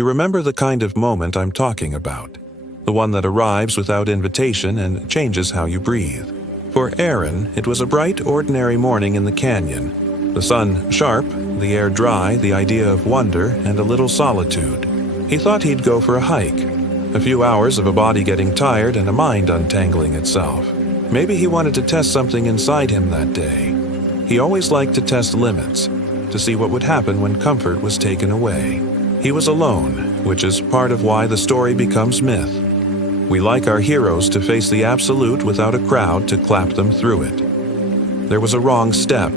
You remember the kind of moment I'm talking about, the one that arrives without invitation and changes how you breathe. For Aaron, it was a bright, ordinary morning in the canyon. The sun sharp, the air dry, the idea of wonder and a little solitude. He thought he'd go for a hike. A few hours of a body getting tired and a mind untangling itself. Maybe he wanted to test something inside him that day. He always liked to test limits, to see what would happen when comfort was taken away. He was alone, which is part of why the story becomes myth. We like our heroes to face the absolute without a crowd to clap them through it. There was a wrong step,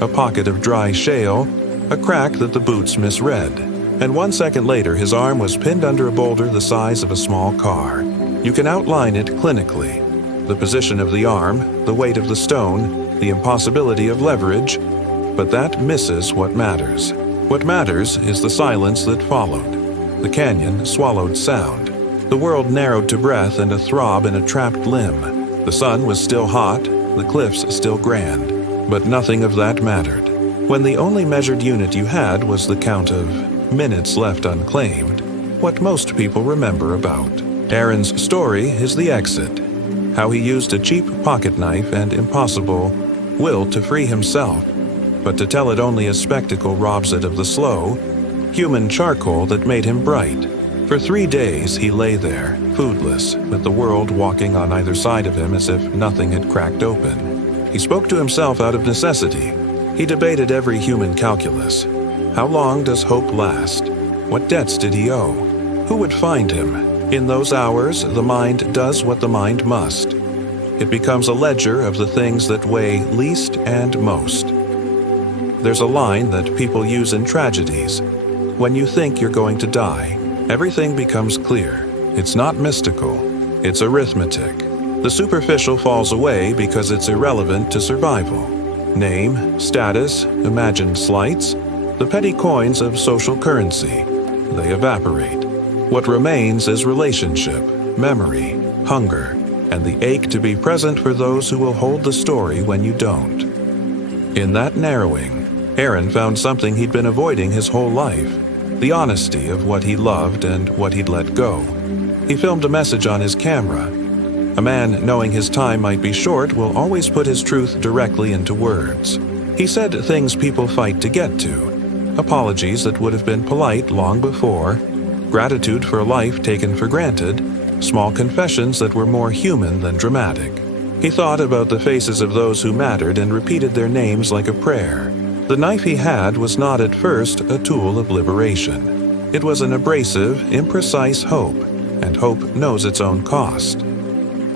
a pocket of dry shale, a crack that the boots misread, and 1 second later his arm was pinned under a boulder the size of a small car. You can outline it clinically. The position of the arm, the weight of the stone, the impossibility of leverage, but that misses what matters. What matters is the silence that followed. The canyon swallowed sound. The world narrowed to breath and a throb in a trapped limb. The sun was still hot, the cliffs still grand, but nothing of that mattered. When the only measured unit you had was the count of minutes left unclaimed, what most people remember about. Aaron's story is the exit. How he used a cheap pocket knife and impossible will to free himself, but to tell it only as spectacle robs it of the slow, human charcoal that made him bright. For 3 days he lay there, foodless, with the world walking on either side of him as if nothing had cracked open. He spoke to himself out of necessity. He debated every human calculus. How long does hope last? What debts did he owe? Who would find him? In those hours, the mind does what the mind must. It becomes a ledger of the things that weigh least and most. There's a line that people use in tragedies. When you think you're going to die, everything becomes clear. It's not mystical, it's arithmetic. The superficial falls away because it's irrelevant to survival. Name, status, imagined slights, the petty coins of social currency, they evaporate. What remains is relationship, memory, hunger, and the ache to be present for those who will hold the story when you don't. In that narrowing, Aaron found something he'd been avoiding his whole life, the honesty of what he loved and what he'd let go. He filmed a message on his camera. A man, knowing his time might be short, will always put his truth directly into words. He said things people fight to get to, apologies that would have been polite long before, gratitude for a life taken for granted, small confessions that were more human than dramatic. He thought about the faces of those who mattered and repeated their names like a prayer. The knife he had was not at first a tool of liberation. It was an abrasive, imprecise hope, and hope knows its own cost.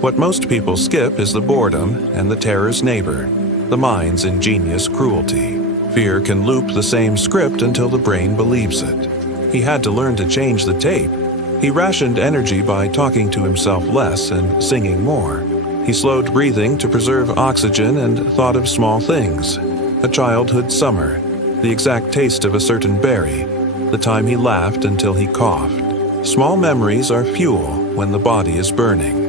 What most people skip is the boredom and the terror's neighbor, the mind's ingenious cruelty. Fear can loop the same script until the brain believes it. He had to learn to change the tape. He rationed energy by talking to himself less and singing more. He slowed breathing to preserve oxygen and thought of small things. A childhood summer, the exact taste of a certain berry, the time he laughed until he coughed. Small memories are fuel when the body is burning.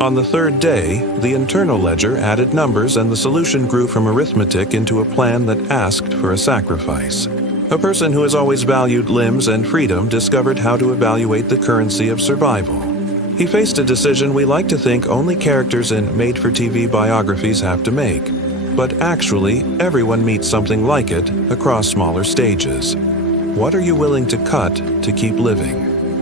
On the third day, the internal ledger added numbers and the solution grew from arithmetic into a plan that asked for a sacrifice. A person who has always valued limbs and freedom discovered how to evaluate the currency of survival. He faced a decision we like to think only characters in made-for-TV biographies have to make. But actually, everyone meets something like it across smaller stages. What are you willing to cut to keep living?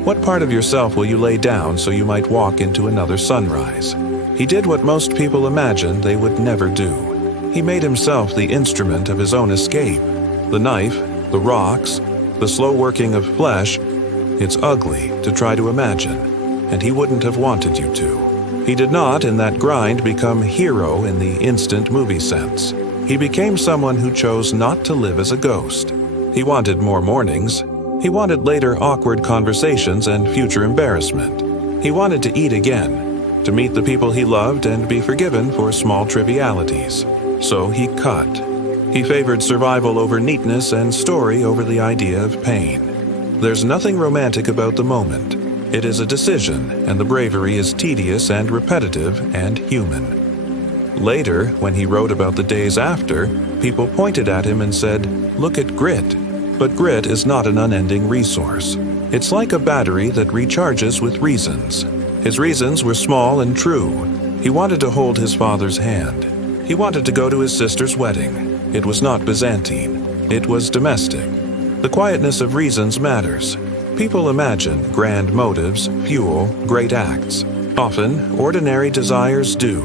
What part of yourself will you lay down so you might walk into another sunrise? He did what most people imagine they would never do. He made himself the instrument of his own escape. The knife, the rocks, the slow working of flesh, it's ugly to try to imagine, and he wouldn't have wanted you to. He did not, in that grind, become hero in the instant movie sense. He became someone who chose not to live as a ghost. He wanted more mornings. He wanted later awkward conversations and future embarrassment. He wanted to eat again, to meet the people he loved and be forgiven for small trivialities. So he cut. He favored survival over neatness and story over the idea of pain. There's nothing romantic about the moment. It is a decision, and the bravery is tedious and repetitive and human. Later, when he wrote about the days after, people pointed at him and said, "Look at grit." But grit is not an unending resource. It's like a battery that recharges with reasons. His reasons were small and true. He wanted to hold his father's hand. He wanted to go to his sister's wedding. It was not Byzantine. It was domestic. The quietness of reasons matters. People imagine grand motives fuel great acts. Often, ordinary desires do.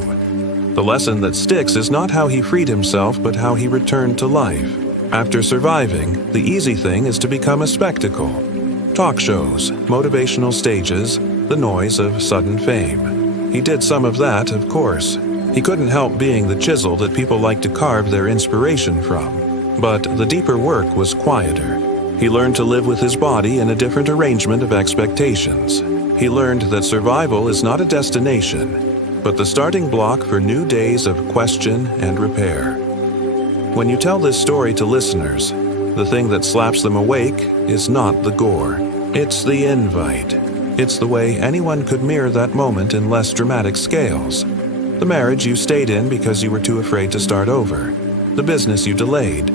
The lesson that sticks is not how he freed himself, but how he returned to life. After surviving, the easy thing is to become a spectacle. Talk shows, motivational stages, the noise of sudden fame. He did some of that, of course. He couldn't help being the chisel that people like to carve their inspiration from. But the deeper work was quieter. He learned to live with his body in a different arrangement of expectations. He learned that survival is not a destination, but the starting block for new days of question and repair. When you tell this story to listeners, the thing that slaps them awake is not the gore. It's the invite. It's the way anyone could mirror that moment in less dramatic scales. The marriage you stayed in because you were too afraid to start over. The business you delayed.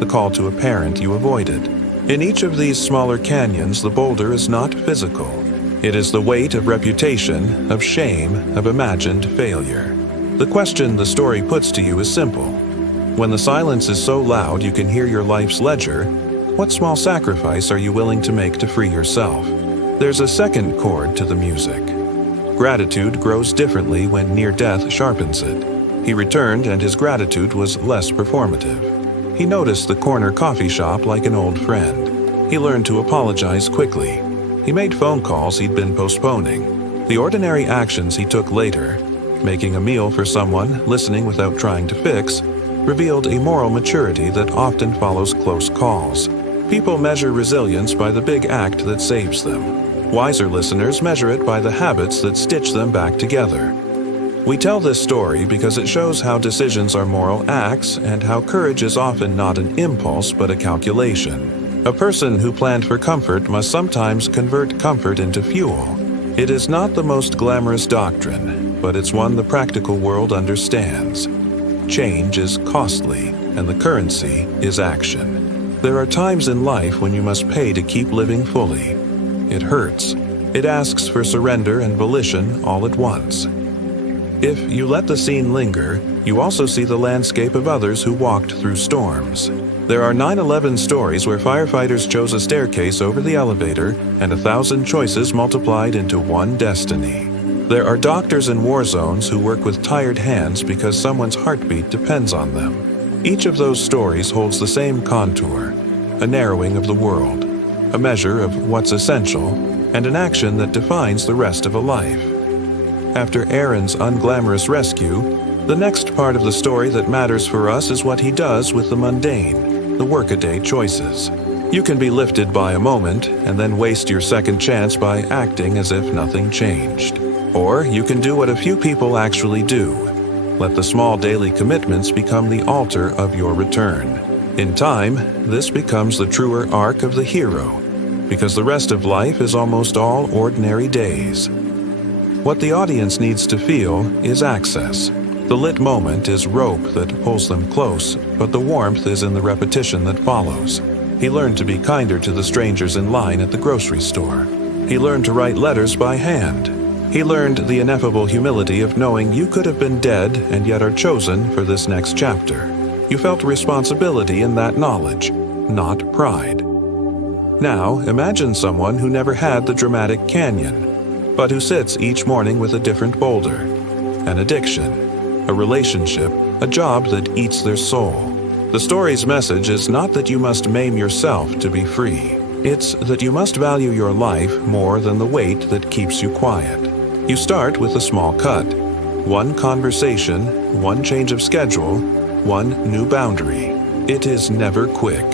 The call to a parent you avoided. In each of these smaller canyons, the boulder is not physical. It is the weight of reputation, of shame, of imagined failure. The question the story puts to you is simple. When the silence is so loud you can hear your life's ledger, what small sacrifice are you willing to make to free yourself? There's a second chord to the music. Gratitude grows differently when near death sharpens it. He returned and his gratitude was less performative. He noticed the corner coffee shop like an old friend. He learned to apologize quickly. He made phone calls he'd been postponing. The ordinary actions he took later, making a meal for someone, listening without trying to fix, revealed a moral maturity that often follows close calls. People measure resilience by the big act that saves them. Wiser listeners measure it by the habits that stitch them back together. We tell this story because it shows how decisions are moral acts and how courage is often not an impulse but a calculation. A person who planned for comfort must sometimes convert comfort into fuel. It is not the most glamorous doctrine, but it's one the practical world understands. Change is costly, and the currency is action. There are times in life when you must pay to keep living fully. It hurts. It asks for surrender and volition all at once. If you let the scene linger, you also see the landscape of others who walked through storms. There are 9/11 stories where firefighters chose a staircase over the elevator and 1,000 choices multiplied into one destiny. There are doctors in war zones who work with tired hands because someone's heartbeat depends on them. Each of those stories holds the same contour, a narrowing of the world, a measure of what's essential, and an action that defines the rest of a life. After Aaron's unglamorous rescue, the next part of the story that matters for us is what he does with the mundane, the workaday choices. You can be lifted by a moment and then waste your second chance by acting as if nothing changed. Or you can do what a few people actually do. Let the small daily commitments become the altar of your return. In time, this becomes the truer arc of the hero, because the rest of life is almost all ordinary days. What the audience needs to feel is access. The lit moment is rope that pulls them close, but the warmth is in the repetition that follows. He learned to be kinder to the strangers in line at the grocery store. He learned to write letters by hand. He learned the ineffable humility of knowing you could have been dead and yet are chosen for this next chapter. You felt responsibility in that knowledge, not pride. Now, imagine someone who never had the dramatic canyon, but who sits each morning with a different boulder, an addiction, a relationship, a job that eats their soul. The story's message is not that you must maim yourself to be free. It's that you must value your life more than the weight that keeps you quiet. You start with a small cut. One conversation, one change of schedule, one new boundary. It is never quick.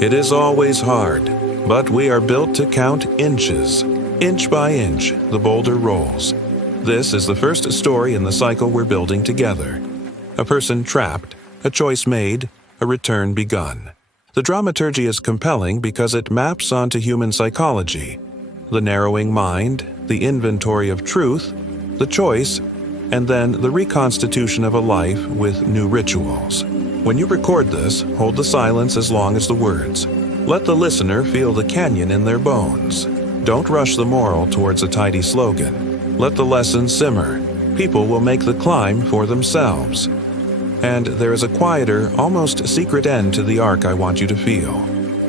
It is always hard, but we are built to count inches. Inch by inch, the boulder rolls. This is the first story in the cycle we're building together. A person trapped, a choice made, a return begun. The dramaturgy is compelling because it maps onto human psychology. The narrowing mind, the inventory of truth, the choice, and then the reconstitution of a life with new rituals. When you record this, hold the silence as long as the words. Let the listener feel the canyon in their bones. Don't rush the moral towards a tidy slogan. Let the lesson simmer. People will make the climb for themselves. And there is a quieter, almost secret end to the arc I want you to feel.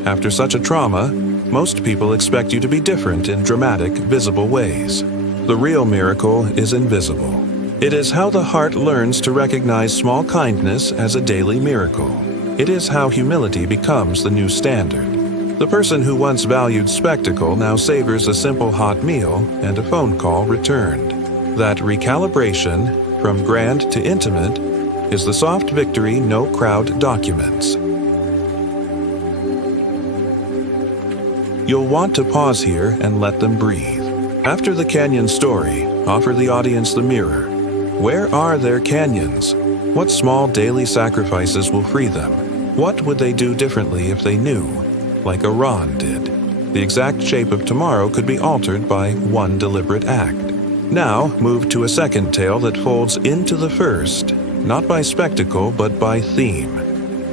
After such a trauma, most people expect you to be different in dramatic, visible ways. The real miracle is invisible. It is how the heart learns to recognize small kindness as a daily miracle. It is how humility becomes the new standard. The person who once valued spectacle now savors a simple hot meal and a phone call returned. That recalibration, from grand to intimate, is the soft victory no crowd documents. You'll want to pause here and let them breathe. After the canyon story, offer the audience the mirror. Where are their canyons? What small daily sacrifices will free them? What would they do differently if they knew, like Iran did? The exact shape of tomorrow could be altered by one deliberate act. Now, move to a second tale that folds into the first, not by spectacle but by theme.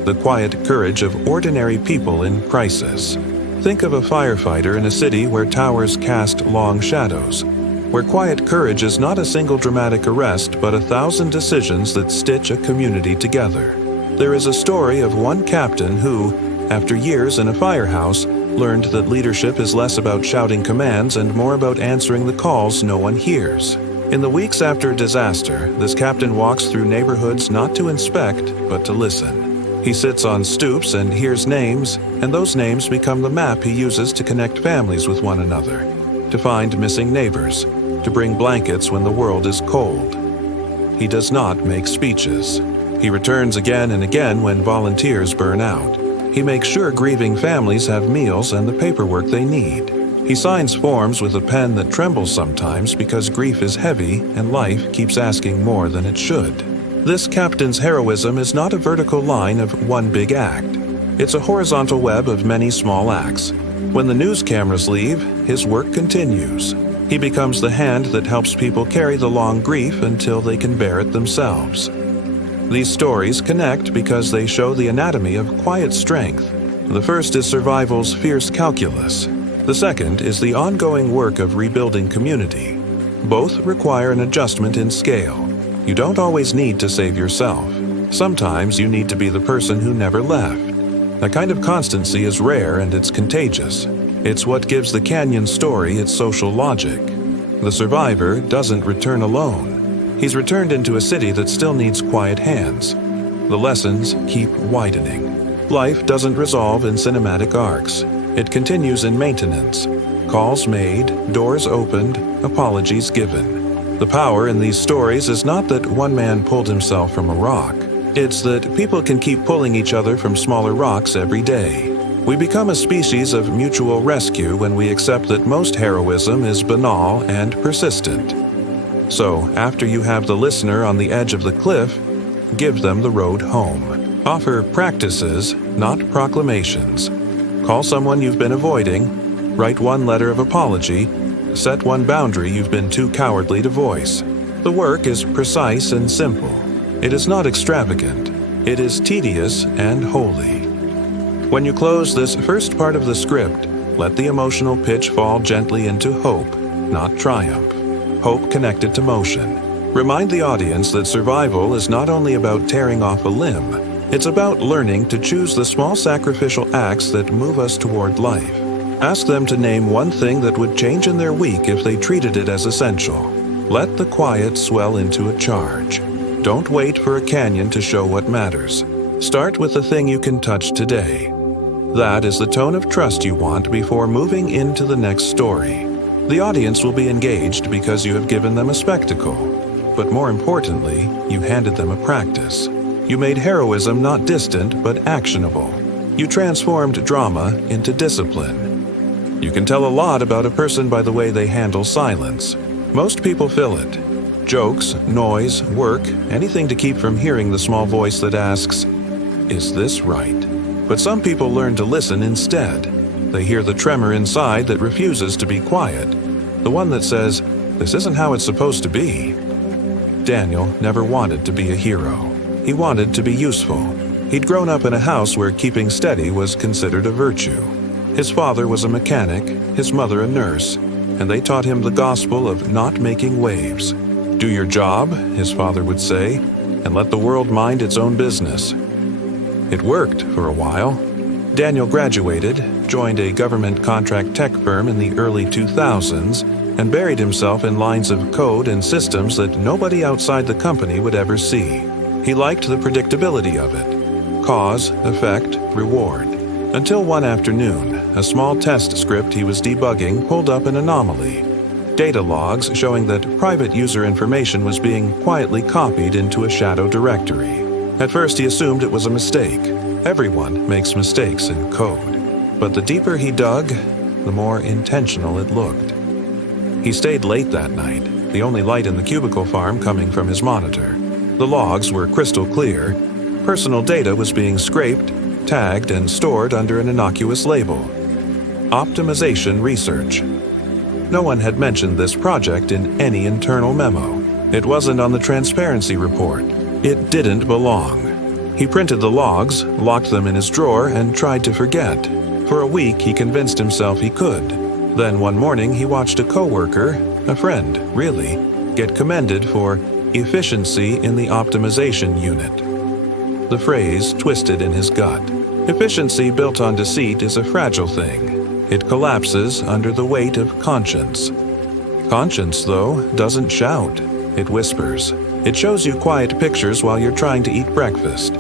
The quiet courage of ordinary people in crisis. Think of a firefighter in a city where towers cast long shadows, where quiet courage is not a single dramatic arrest but 1,000 decisions that stitch a community together. There is a story of one captain who, after years in a firehouse, learned that leadership is less about shouting commands and more about answering the calls no one hears. In the weeks after disaster, this captain walks through neighborhoods not to inspect, but to listen. He sits on stoops and hears names, and those names become the map he uses to connect families with one another, to find missing neighbors, to bring blankets when the world is cold. He does not make speeches. He returns again and again when volunteers burn out. He makes sure grieving families have meals and the paperwork they need. He signs forms with a pen that trembles sometimes because grief is heavy and life keeps asking more than it should. This captain's heroism is not a vertical line of one big act. It's a horizontal web of many small acts. When the news cameras leave, his work continues. He becomes the hand that helps people carry the long grief until they can bear it themselves. These stories connect because they show the anatomy of quiet strength. The first is survival's fierce calculus. The second is the ongoing work of rebuilding community. Both require an adjustment in scale. You don't always need to save yourself. Sometimes you need to be the person who never left. That kind of constancy is rare and it's contagious. It's what gives the canyon story its social logic. The survivor doesn't return alone. He's returned into a city that still needs quiet hands. The lessons keep widening. Life doesn't resolve in cinematic arcs. It continues in maintenance. Calls made, doors opened, apologies given. The power in these stories is not that one man pulled himself from a rock. It's that people can keep pulling each other from smaller rocks every day. We become a species of mutual rescue when we accept that most heroism is banal and persistent. So, after you have the listener on the edge of the cliff, give them the road home. Offer practices, not proclamations. Call someone you've been avoiding, write one letter of apology, set one boundary you've been too cowardly to voice. The work is precise and simple. It is not extravagant. It is tedious and holy. When you close this first part of the script, let the emotional pitch fall gently into hope, not triumph. Hope connected to motion. Remind the audience that survival is not only about tearing off a limb, it's about learning to choose the small sacrificial acts that move us toward life. Ask them to name one thing that would change in their week if they treated it as essential. Let the quiet swell into a charge. Don't wait for a canyon to show what matters. Start with the thing you can touch today. That is the tone of trust you want before moving into the next story. The audience will be engaged because you have given them a spectacle. But more importantly, you handed them a practice. You made heroism not distant but actionable. You transformed drama into discipline. You can tell a lot about a person by the way they handle silence. Most people fill it. Jokes, noise, work, anything to keep from hearing the small voice that asks, "Is this right?" But some people learn to listen instead. They hear the tremor inside that refuses to be quiet, the one that says, "This isn't how it's supposed to be." Daniel never wanted to be a hero. He wanted to be useful. He'd grown up in a house where keeping steady was considered a virtue. His father was a mechanic, his mother a nurse, and they taught him the gospel of not making waves. Do your job, his father would say, and let the world mind its own business. It worked for a while. Daniel graduated, joined a government contract tech firm in the early 2000s, and buried himself in lines of code and systems that nobody outside the company would ever see. He liked the predictability of it. Cause, effect, reward. Until one afternoon, a small test script he was debugging pulled up an anomaly. Data logs showing that private user information was being quietly copied into a shadow directory. At first he assumed it was a mistake. Everyone makes mistakes in code. But the deeper he dug, the more intentional it looked. He stayed late that night, the only light in the cubicle farm coming from his monitor. The logs were crystal clear. Personal data was being scraped, tagged, and stored under an innocuous label. Optimization Research. No one had mentioned this project in any internal memo. It wasn't on the transparency report. It didn't belong. He printed the logs, locked them in his drawer, and tried to forget. For a week, he convinced himself he could. Then one morning, he watched a coworker, a friend, really, get commended for efficiency in the optimization unit. The phrase twisted in his gut. Efficiency built on deceit is a fragile thing. It collapses under the weight of conscience. Conscience, though, doesn't shout. It whispers. It shows you quiet pictures while you're trying to eat breakfast.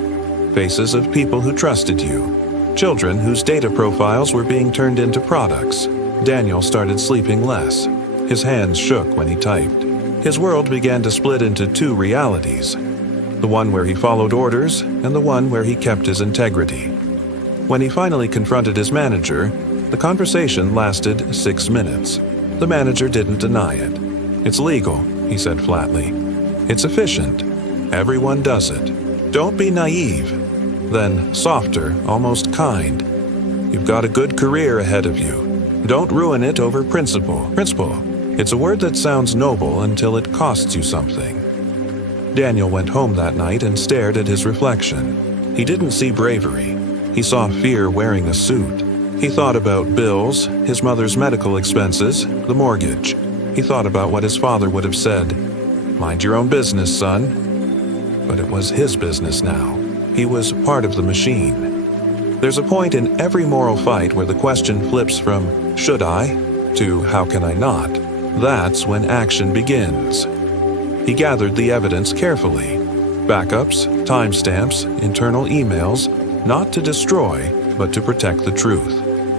Faces of people who trusted you. Children whose data profiles were being turned into products. Daniel started sleeping less. His hands shook when he typed. His world began to split into two realities. The one where he followed orders, and the one where he kept his integrity. When he finally confronted his manager, the conversation lasted 6 minutes. The manager didn't deny it. It's legal, he said flatly. It's efficient. Everyone does it. Don't be naive. Then, softer, almost kind. You've got a good career ahead of you. Don't ruin it over principle. Principle. It's a word that sounds noble until it costs you something. Daniel went home that night and stared at his reflection. He didn't see bravery. He saw fear wearing a suit. He thought about bills, his mother's medical expenses, the mortgage. He thought about what his father would have said. Mind your own business, son. But it was his business now. He was part of the machine. There's a point in every moral fight where the question flips from should I to how can I not. That's when action begins. He gathered the evidence carefully. Backups, timestamps, internal emails, not to destroy, but to protect the truth.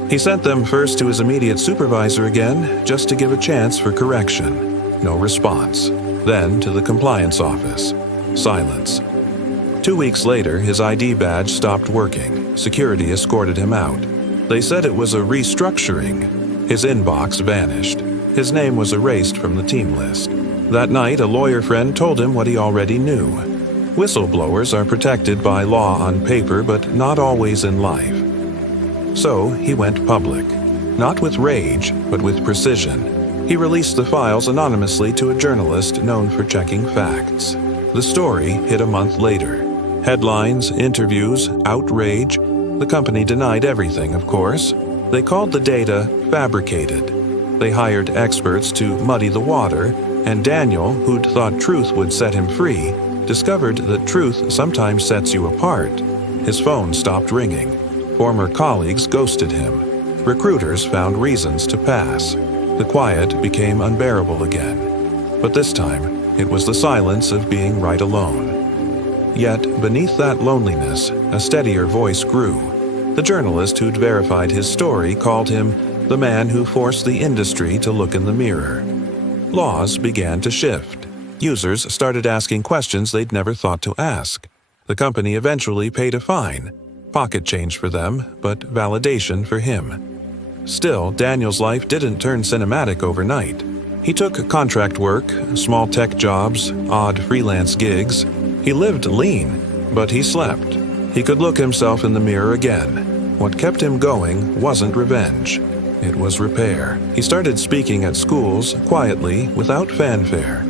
He sent them first to his immediate supervisor again, just to give a chance for correction. No response. Then to the compliance office. Silence. 2 weeks later, his ID badge stopped working. Security escorted him out. They said it was a restructuring. His inbox vanished. His name was erased from the team list. That night, a lawyer friend told him what he already knew. Whistleblowers are protected by law on paper, but not always in life. So he went public. Not with rage, but with precision. He released the files anonymously to a journalist known for checking facts. The story hit a month later. Headlines, interviews, outrage. The company denied everything, of course. They called the data fabricated. They hired experts to muddy the water, and Daniel, who'd thought truth would set him free, discovered that truth sometimes sets you apart. His phone stopped ringing. Former colleagues ghosted him. Recruiters found reasons to pass. The quiet became unbearable again. But this time, it was the silence of being right alone. Yet, beneath that loneliness, a steadier voice grew. The journalist who'd verified his story called him the man who forced the industry to look in the mirror. Laws began to shift. Users started asking questions they'd never thought to ask. The company eventually paid a fine. Pocket change for them, but validation for him. Still, Daniel's life didn't turn cinematic overnight. He took contract work, small tech jobs, odd freelance gigs. He lived lean, but he slept. He could look himself in the mirror again. What kept him going wasn't revenge. It was repair. He started speaking at schools, quietly, without fanfare.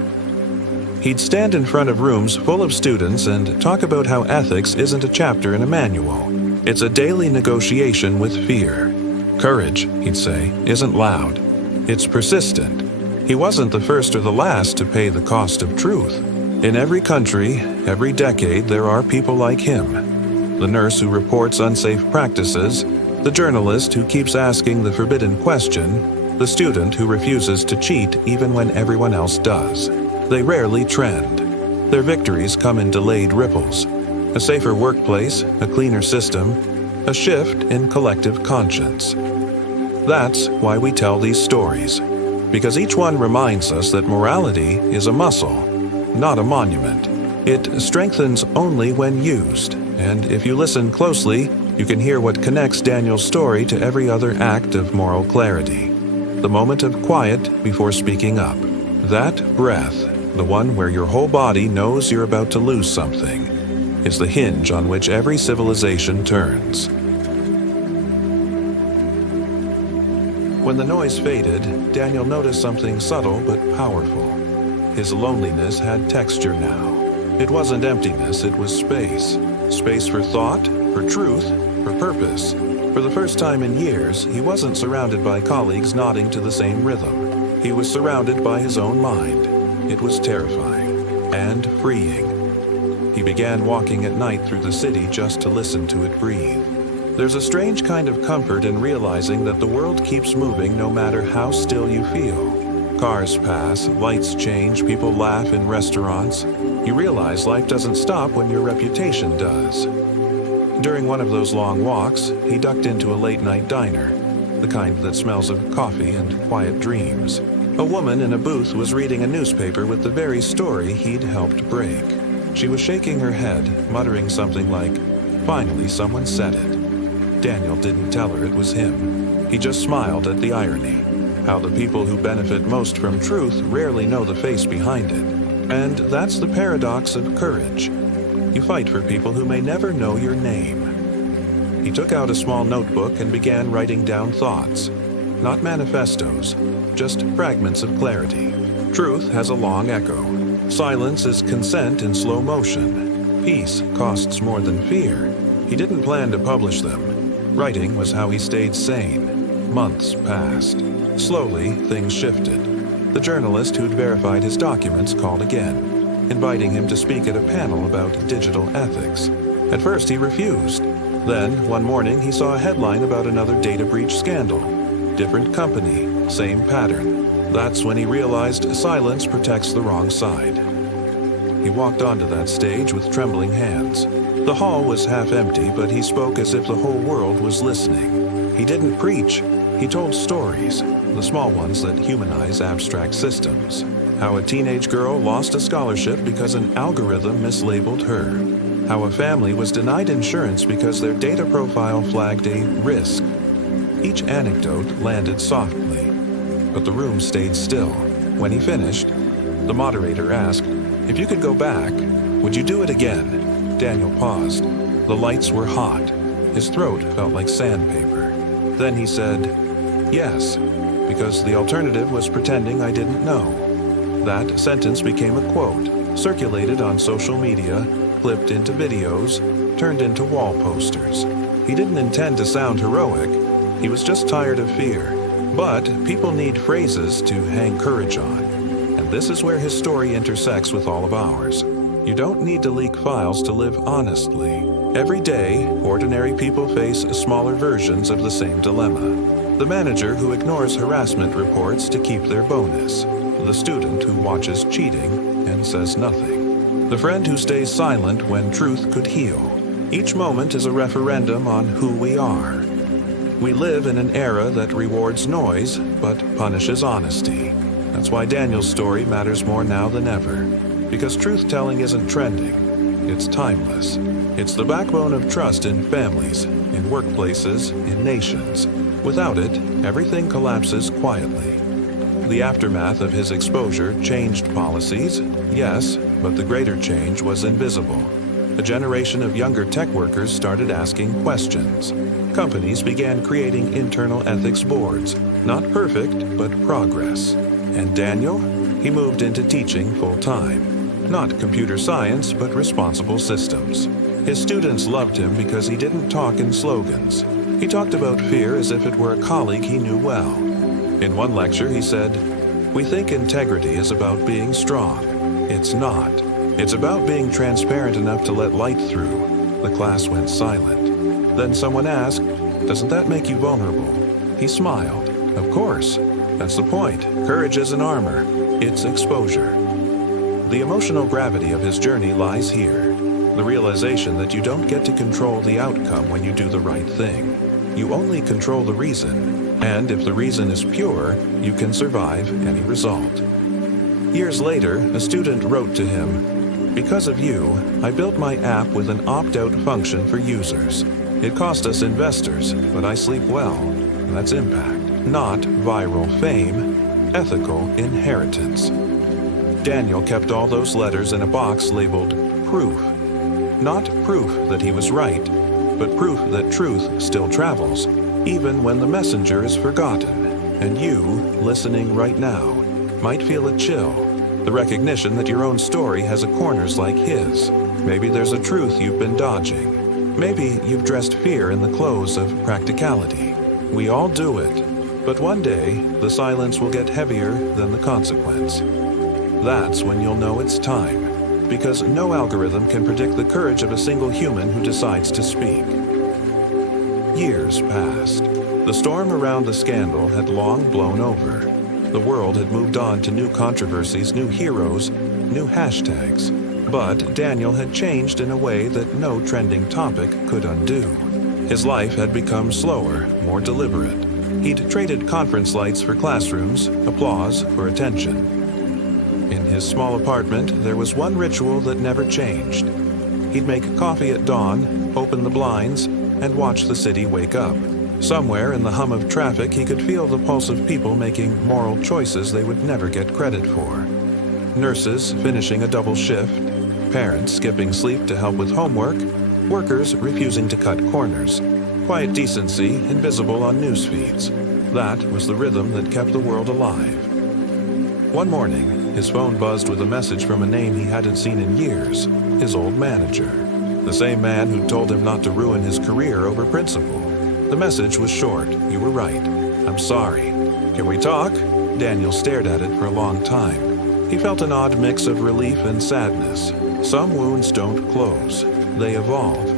He'd stand in front of rooms full of students and talk about how ethics isn't a chapter in a manual. It's a daily negotiation with fear. Courage, he'd say, isn't loud. It's persistent. He wasn't the first or the last to pay the cost of truth. In every country, every decade, there are people like him. The nurse who reports unsafe practices, the journalist who keeps asking the forbidden question, the student who refuses to cheat even when everyone else does. They rarely trend. Their victories come in delayed ripples. A safer workplace, a cleaner system, a shift in collective conscience. That's why we tell these stories, because each one reminds us that morality is a muscle, not a monument. It strengthens only when used, and if you listen closely, you can hear what connects Daniel's story to every other act of moral clarity. The moment of quiet before speaking up. That breath, the one where your whole body knows you're about to lose something, is the hinge on which every civilization turns. When the noise faded, Daniel noticed something subtle but powerful. His loneliness had texture now. It wasn't emptiness, it was space. Space for thought, for truth, for purpose. For the first time in years, he wasn't surrounded by colleagues nodding to the same rhythm. He was surrounded by his own mind. It was terrifying and freeing. He began walking at night through the city just to listen to it breathe. There's a strange kind of comfort in realizing that the world keeps moving no matter how still you feel. Cars pass, lights change, people laugh in restaurants. You realize life doesn't stop when your reputation does. During one of those long walks, he ducked into a late-night diner, the kind that smells of coffee and quiet dreams. A woman in a booth was reading a newspaper with the very story he'd helped break. She was shaking her head, muttering something like, "Finally, someone said it." Daniel didn't tell her it was him. He just smiled at the irony. How the people who benefit most from truth rarely know the face behind it. And that's the paradox of courage. You fight for people who may never know your name. He took out a small notebook and began writing down thoughts. Not manifestos, just fragments of clarity. Truth has a long echo. Silence is consent in slow motion. Peace costs more than fear. He didn't plan to publish them. Writing was how he stayed sane. Months passed. Slowly, things shifted. The journalist who'd verified his documents called again, inviting him to speak at a panel about digital ethics. At first, he refused. Then, one morning, he saw a headline about another data breach scandal. Different company, same pattern. That's when he realized silence protects the wrong side. He walked onto that stage with trembling hands. The hall was half empty, but he spoke as if the whole world was listening. He didn't preach. He told stories, the small ones that humanize abstract systems. How a teenage girl lost a scholarship because an algorithm mislabeled her. How a family was denied insurance because their data profile flagged a risk. Each anecdote landed softly, but the room stayed still. When he finished, the moderator asked, "If you could go back, would you do it again?" Daniel paused. The lights were hot. His throat felt like sandpaper. Then he said, "Yes, because the alternative was pretending I didn't know." That sentence became a quote, circulated on social media, clipped into videos, turned into wall posters. He didn't intend to sound heroic. He was just tired of fear. But people need phrases to hang courage on. And this is where his story intersects with all of ours. You don't need to leak files to live honestly. Every day, ordinary people face smaller versions of the same dilemma. The manager who ignores harassment reports to keep their bonus. The student who watches cheating and says nothing. The friend who stays silent when truth could heal. Each moment is a referendum on who we are. We live in an era that rewards noise, but punishes honesty. That's why Daniel's story matters more now than ever. Because truth-telling isn't trending. It's timeless. It's the backbone of trust in families, in workplaces, in nations. Without it, everything collapses quietly. The aftermath of his exposure changed policies, yes, but the greater change was invisible. A generation of younger tech workers started asking questions. Companies began creating internal ethics boards. Not perfect, but progress. And Daniel? He moved into teaching full-time. Not computer science, but responsible systems. His students loved him because he didn't talk in slogans. He talked about fear as if it were a colleague he knew well. In one lecture, he said, "We think integrity is about being strong. It's not. It's about being transparent enough to let light through." The class went silent. Then someone asked, "Doesn't that make you vulnerable?" He smiled. "Of course. That's the point. Courage isn't armor. It's exposure." The emotional gravity of his journey lies here. The realization that you don't get to control the outcome when you do the right thing. You only control the reason, and if the reason is pure, you can survive any result. Years later, a student wrote to him, "Because of you, I built my app with an opt-out function for users. It cost us investors, but I sleep well." That's impact, not viral fame, ethical inheritance. Daniel kept all those letters in a box labeled proof. Not proof that he was right, but proof that truth still travels, even when the messenger is forgotten. And you, listening right now, might feel a chill, the recognition that your own story has corners like his. Maybe there's a truth you've been dodging. Maybe you've dressed fear in the clothes of practicality. We all do it, but one day the silence will get heavier than the consequence. That's when you'll know it's time, because no algorithm can predict the courage of a single human who decides to speak. Years passed. The storm around the scandal had long blown over. The world had moved on to new controversies, new heroes, new hashtags. But Daniel had changed in a way that no trending topic could undo. His life had become slower, more deliberate. He'd traded conference lights for classrooms, applause for attention. In his small apartment, there was one ritual that never changed. He'd make coffee at dawn, open the blinds, and watch the city wake up. Somewhere in the hum of traffic, he could feel the pulse of people making moral choices they would never get credit for. Nurses finishing a double shift, parents skipping sleep to help with homework, workers refusing to cut corners. Quiet decency invisible on news feeds. That was the rhythm that kept the world alive. One morning, his phone buzzed with a message from a name he hadn't seen in years, his old manager. The same man who told him not to ruin his career over principle. The message was short. "You were right. I'm sorry. Can we talk?" Daniel stared at it for a long time. He felt an odd mix of relief and sadness. Some wounds don't close. They evolve.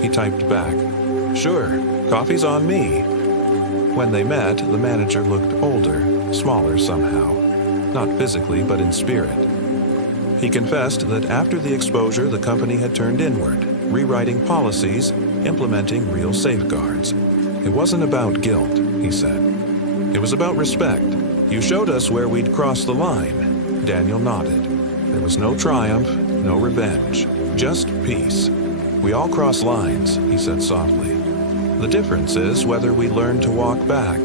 He typed back, "Sure, coffee's on me." When they met, the manager looked older, smaller somehow. Not physically, but in spirit. He confessed that after the exposure, the company had turned inward, rewriting policies, implementing real safeguards. "It wasn't about guilt," he said. "It was about respect. You showed us where we'd crossed the line." Daniel nodded. There was no triumph, no revenge, just peace. "We all cross lines," he said softly. "The difference is whether we learn to walk back."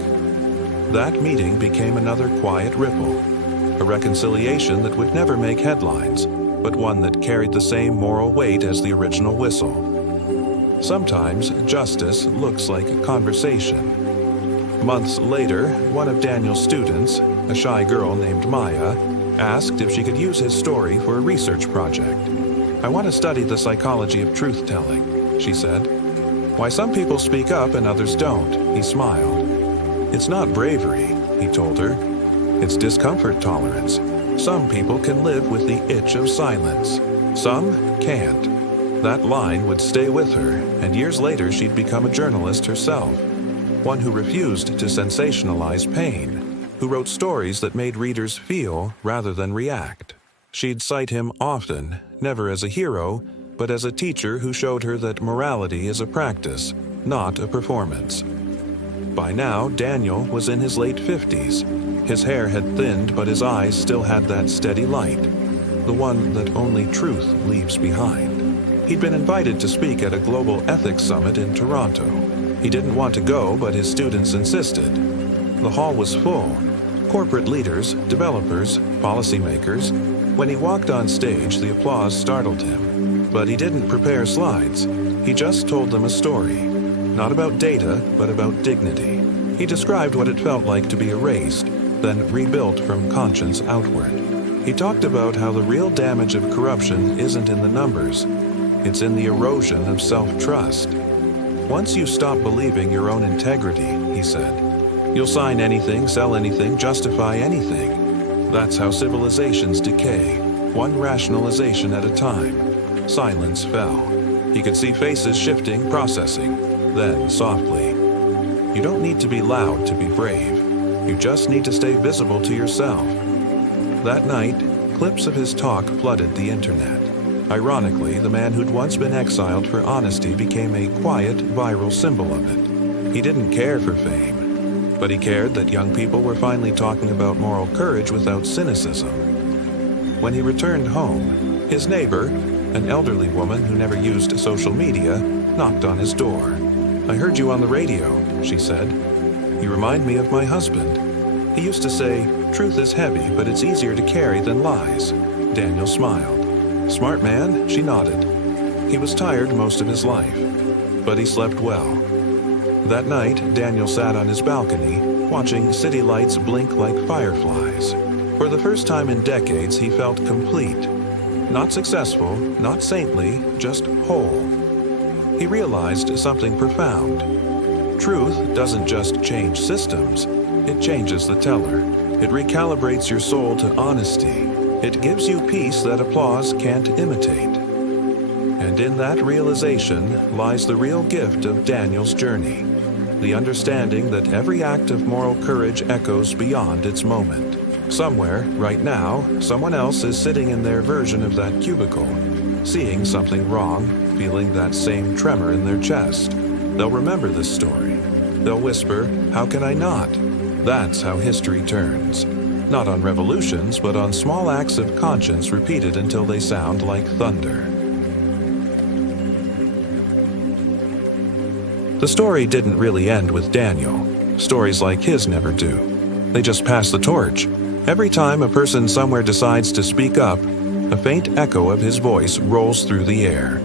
That meeting became another quiet ripple. A reconciliation that would never make headlines, but one that carried the same moral weight as the original whistle. Sometimes justice looks like a conversation. Months later, one of Daniel's students, a shy girl named Maya, asked if she could use his story for a research project. "I want to study the psychology of truth-telling," she said. "Why some people speak up and others don't," he smiled. "It's not bravery," he told her. "It's discomfort tolerance. Some people can live with the itch of silence. Some can't." That line would stay with her, and years later she'd become a journalist herself. One who refused to sensationalize pain, who wrote stories that made readers feel rather than react. She'd cite him often, never as a hero, but as a teacher who showed her that morality is a practice, not a performance. By now, Daniel was in his late 50s. His hair had thinned, but his eyes still had that steady light, the one that only truth leaves behind. He'd been invited to speak at a global ethics summit in Toronto. He didn't want to go, but his students insisted. The hall was full. Corporate leaders, developers, policymakers. When he walked on stage, the applause startled him. But he didn't prepare slides. He just told them a story. Not about data, but about dignity. He described what it felt like to be erased, then rebuilt from conscience outward. He talked about how the real damage of corruption isn't in the numbers. It's in the erosion of self-trust. Once you stop believing your own integrity, he said, you'll sign anything, sell anything, justify anything. That's how civilizations decay, one rationalization at a time. Silence fell. He could see faces shifting, processing. Then, softly, you don't need to be loud to be brave. You just need to stay visible to yourself. That night, clips of his talk flooded the internet. Ironically, the man who'd once been exiled for honesty became a quiet, viral symbol of it. He didn't care for fame, but he cared that young people were finally talking about moral courage without cynicism. When he returned home, his neighbor, an elderly woman who never used social media, knocked on his door. "I heard you on the radio," she said. "You remind me of my husband. He used to say, 'Truth is heavy, but it's easier to carry than lies.'" Daniel smiled. "Smart man," she nodded. He was tired most of his life, but he slept well. That night, Daniel sat on his balcony, watching city lights blink like fireflies. For the first time in decades, he felt complete. Not successful, not saintly, just whole. He realized something profound. Truth doesn't just change systems, it changes the teller. It recalibrates your soul to honesty. It gives you peace that applause can't imitate. And in that realization lies the real gift of Daniel's journey, the understanding that every act of moral courage echoes beyond its moment. Somewhere, right now, someone else is sitting in their version of that cubicle, seeing something wrong, feeling that same tremor in their chest. They'll remember this story. They'll whisper, "How can I not?" That's how history turns. Not on revolutions, but on small acts of conscience repeated until they sound like thunder. The story didn't really end with Daniel. Stories like his never do. They just pass the torch. Every time a person somewhere decides to speak up, a faint echo of his voice rolls through the air.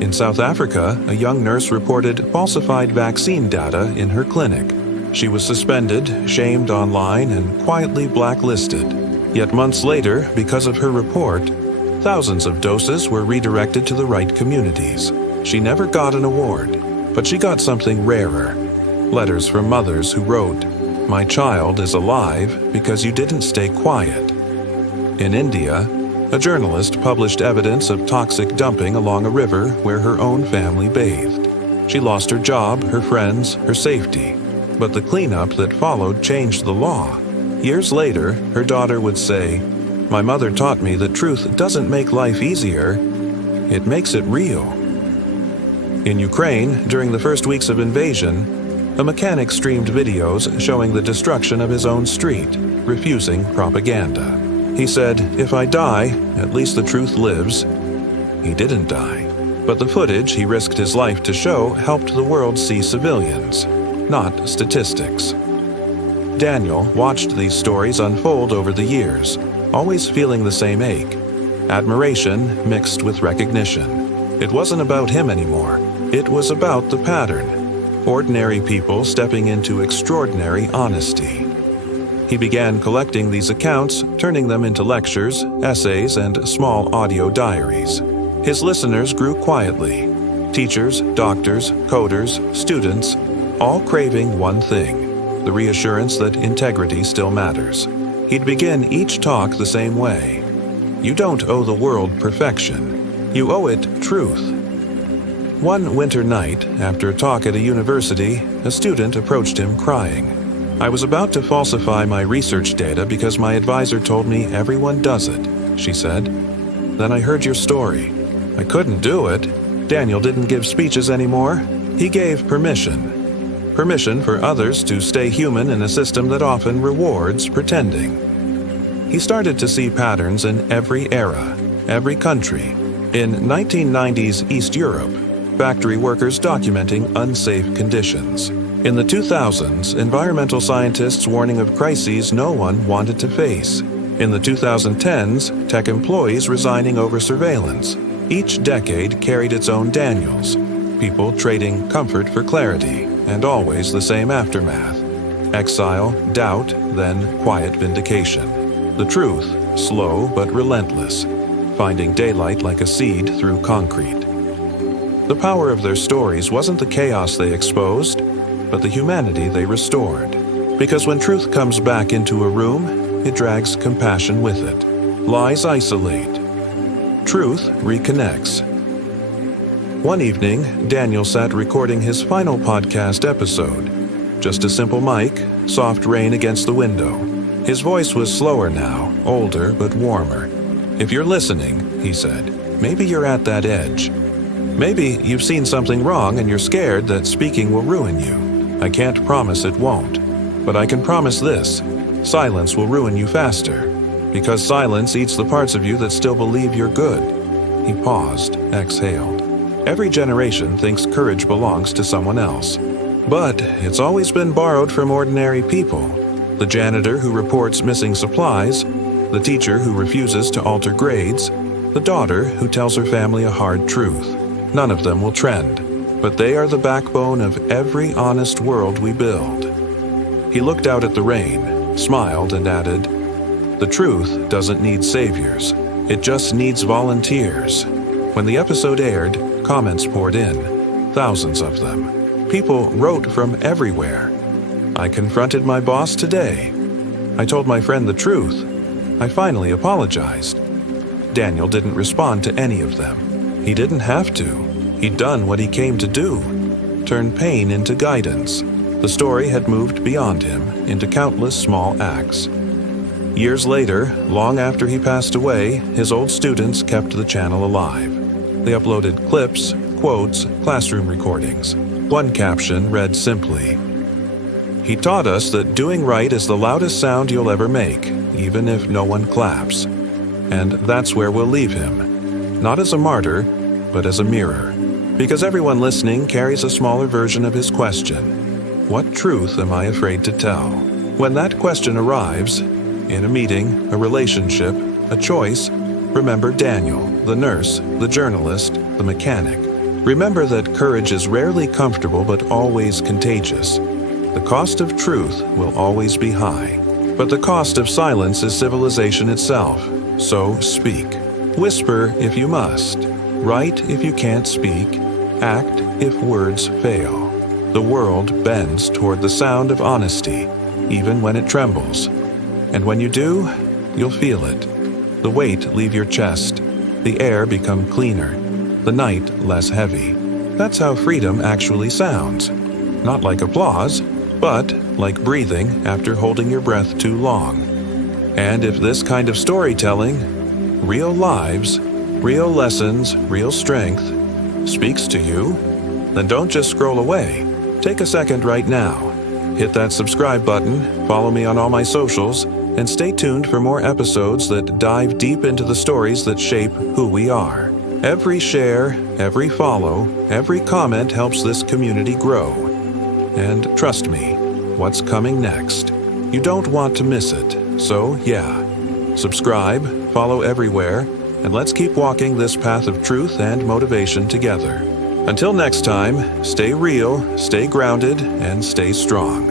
In South Africa, a young nurse reported falsified vaccine data in her clinic. She was suspended, shamed online, and quietly blacklisted. Yet months later, because of her report, thousands of doses were redirected to the right communities. She never got an award, but she got something rarer. Letters from mothers who wrote, "My child is alive because you didn't stay quiet." In India, a journalist published evidence of toxic dumping along a river where her own family bathed. She lost her job, her friends, her safety. But the cleanup that followed changed the law. Years later, her daughter would say, "My mother taught me that truth doesn't make life easier, it makes it real." In Ukraine, during the first weeks of invasion, a mechanic streamed videos showing the destruction of his own street, refusing propaganda. He said, "If I die, at least the truth lives." He didn't die, but the footage he risked his life to show helped the world see civilians, not statistics. Daniel watched these stories unfold over the years, always feeling the same ache, admiration mixed with recognition. It wasn't about him anymore. It was about the pattern. Ordinary people stepping into extraordinary honesty. He began collecting these accounts, turning them into lectures, essays, and small audio diaries. His listeners grew quietly. Teachers, doctors, coders, students, all craving one thing, the reassurance that integrity still matters. He'd begin each talk the same way. You don't owe the world perfection. You owe it truth. One winter night, after a talk at a university, a student approached him crying. "I was about to falsify my research data because my advisor told me everyone does it," she said. "Then I heard your story. I couldn't do it." Daniel didn't give speeches anymore. He gave permission. Permission for others to stay human in a system that often rewards pretending. He started to see patterns in every era, every country. In 1990s East Europe, factory workers documenting unsafe conditions. In the 2000s, environmental scientists warning of crises no one wanted to face. In the 2010s, tech employees resigning over surveillance. Each decade carried its own Daniels, people trading comfort for clarity, and always the same aftermath. Exile, doubt, then quiet vindication. The truth, slow but relentless, finding daylight like a seed through concrete. The power of their stories wasn't the chaos they exposed, but the humanity they restored. Because when truth comes back into a room, it drags compassion with it. Lies isolate. Truth reconnects. One evening, Daniel sat recording his final podcast episode. Just a simple mic, soft rain against the window. His voice was slower now, older but warmer. "If you're listening," he said, "maybe you're at that edge. Maybe you've seen something wrong and you're scared that speaking will ruin you. I can't promise it won't. But I can promise this: silence will ruin you faster. Because silence eats the parts of you that still believe you're good." He paused, exhaled. Every generation thinks courage belongs to someone else. But it's always been borrowed from ordinary people. The janitor who reports missing supplies, the teacher who refuses to alter grades, the daughter who tells her family a hard truth. None of them will trend, but they are the backbone of every honest world we build. He looked out at the rain, smiled, and added, "The truth doesn't need saviors. It just needs volunteers." When the episode aired, comments poured in, thousands of them. People wrote from everywhere. "I confronted my boss today. I told my friend the truth. I finally apologized." Daniel didn't respond to any of them. He didn't have to. He'd done what he came to do: turn pain into guidance. The story had moved beyond him, into countless small acts. Years later, long after he passed away, his old students kept the channel alive. They uploaded clips, quotes, classroom recordings. One caption read simply, "He taught us that doing right is the loudest sound you'll ever make, even if no one claps." And that's where we'll leave him. Not as a martyr, but as a mirror. Because everyone listening carries a smaller version of his question. What truth am I afraid to tell? When that question arrives, in a meeting, a relationship, a choice, remember Daniel, the nurse, the journalist, the mechanic. Remember that courage is rarely comfortable but always contagious. The cost of truth will always be high. But the cost of silence is civilization itself. So speak. Whisper if you must. Write if you can't speak. Act if words fail. The world bends toward the sound of honesty, even when it trembles. And when you do, you'll feel it. The weight leave your chest. The air become cleaner. The night less heavy. That's how freedom actually sounds. Not like applause, but like breathing after holding your breath too long. And if this kind of storytelling, real lives, real lessons, real strength, speaks to you, then don't just scroll away. Take a second right now. Hit that subscribe button, follow me on all my socials, and stay tuned for more episodes that dive deep into the stories that shape who we are. Every share, every follow, every comment helps this community grow. And trust me, what's coming next? You don't want to miss it. So yeah, subscribe, follow everywhere, and let's keep walking this path of truth and motivation together. Until next time, stay real, stay grounded, and stay strong.